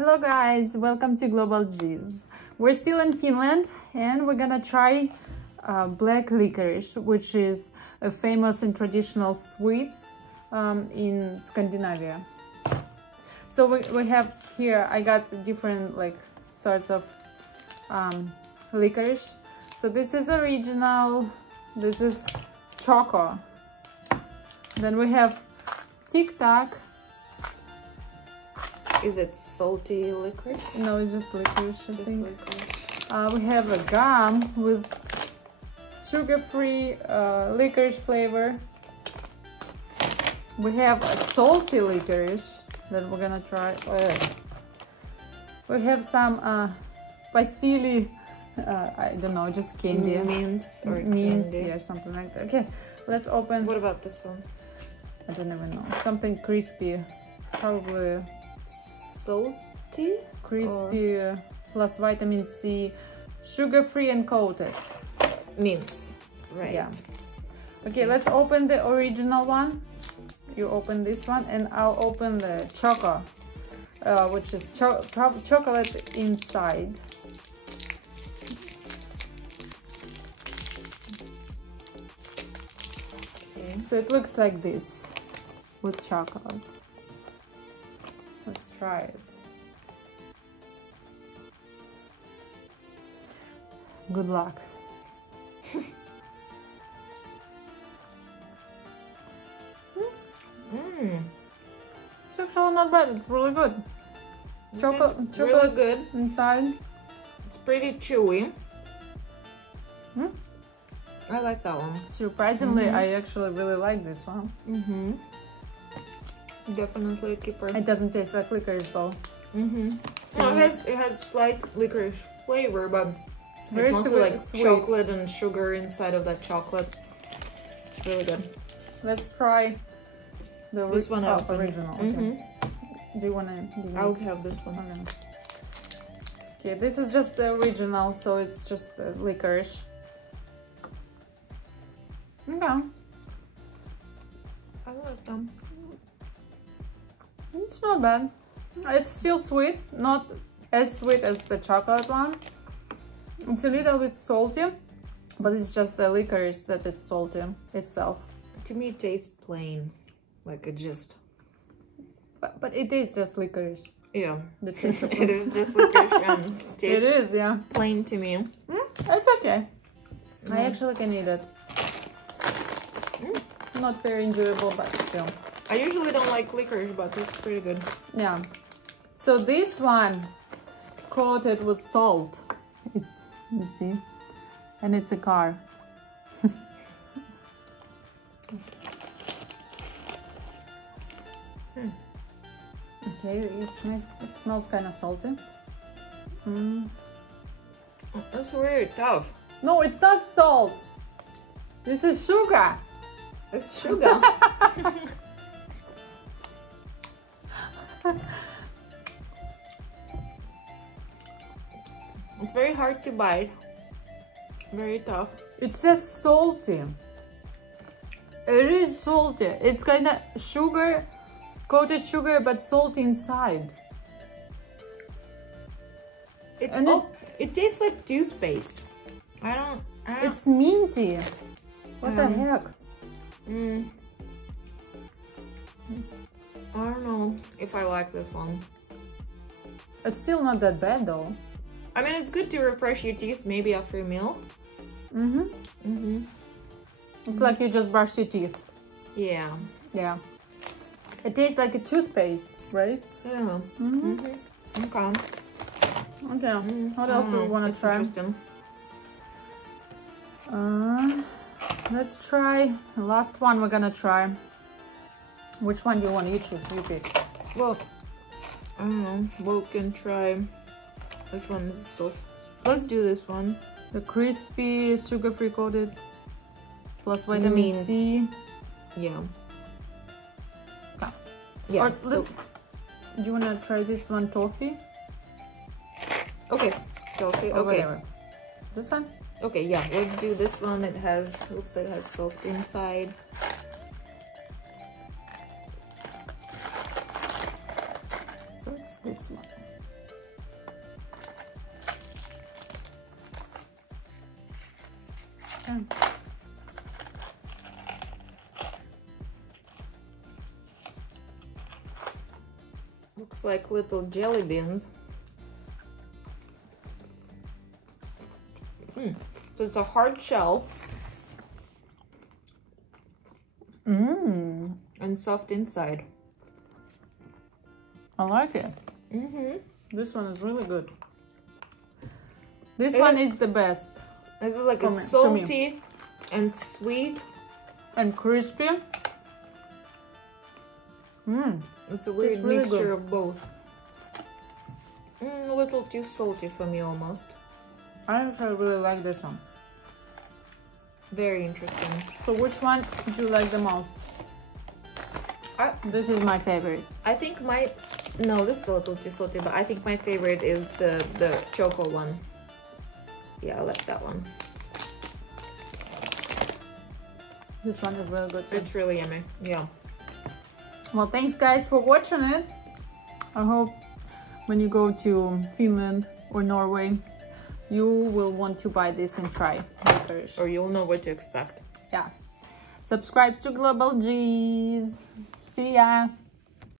Hello guys, welcome to Global G's. We're still in Finland and we're gonna try black licorice, which is a famous and traditional sweets in Scandinavia. So we have here, I got different sorts of licorice. So this is original, this is choco. Then we have Tic Tac. Is it salty licorice? No, it's just licorice, I think. Licorice. We have a gum with sugar-free licorice flavor. We have a salty licorice that we're gonna try. We have some pastilli, I don't know, just candy. Mints or mints, candy. yeah, something like that. Okay, let's open. What about this one? I don't even know. Something crispy, probably Salty? crispy plus vitamin C, sugar-free and coated. Mints, right? Yeah. Okay, let's open the original one. You open this one, and I'll open the choco, which is chocolate inside. Okay. So it looks like this with chocolate. Let's try it. Good luck. It's actually not bad. It's really good. Chocolate really good. inside. It's pretty chewy. I like that one. Surprisingly, I actually really like this one. Definitely a keeper. It doesn't taste like licorice though. No, it has slight licorice flavor, but It's very mostly like sweet. chocolate and sugar inside of that chocolate. It's really good. Let's try This one I opened. original. Okay. Do you wanna? I'll have this one. Okay, this is just the original, so it's just licorice. Okay. I like them. It's not bad. It's still sweet, not as sweet as the chocolate one. It's a little bit salty, but it's just the licorice that it's salty itself. To me, it tastes plain, like it just. But it is just licorice. Yeah, The taste of it is just licorice and It tastes is, yeah. plain to me. It's okay. I actually can eat it. Not very enjoyable, but still. I usually don't like licorice, but it's pretty good. Yeah. So this one coated with salt. It's, you see, and it's a car. Okay, it's nice. It smells kind of salty. It's really tough. No, it's not salt. This is sugar. It's sugar. It's very hard to bite. Very tough. It says salty. It is salty. It's kind of sugar, coated sugar, but salty inside. It tastes like toothpaste. I don't. It's minty. What the heck? I don't know if I like this one. It's still not that bad though. I mean, it's good to refresh your teeth maybe after a meal. It's like you just brushed your teeth. Yeah. Yeah. It tastes like a toothpaste, right? Yeah. Okay. Okay. What else do we want to try? Interesting. Let's try the last one we're gonna try. Which one do you want? You choose. You pick. Well, I don't know. We can try this one. Is so. Let's do this one. The crispy, sugar-free coated, plus vitamin Mint. C. Yeah. Okay. Yeah. Or do you want to try this one, toffee? Okay. Toffee. Or Okay. whatever. This one? Okay. Yeah. Let's do this one. It looks like it has salt inside. So it's this one. Okay. Looks like little jelly beans. So it's a hard shell. And soft inside. I like it. This one is really good. This one is the best. This is like a salty and sweet. And crispy. It's a weird really mixture good. of both. A little too salty for me almost. I actually really like this one. Very interesting. So which one did you like the most? This is my favorite. I think no, this is a little too salty, but I think my favorite is the choco one. Yeah, I like that one. This one is really good too. It's really yummy. Yeah. Well, thanks guys for watching it. I hope when you go to Finland or Norway, you will want to buy this and try licorice. Or you'll know what to expect. Yeah. Subscribe to Global G's. See ya.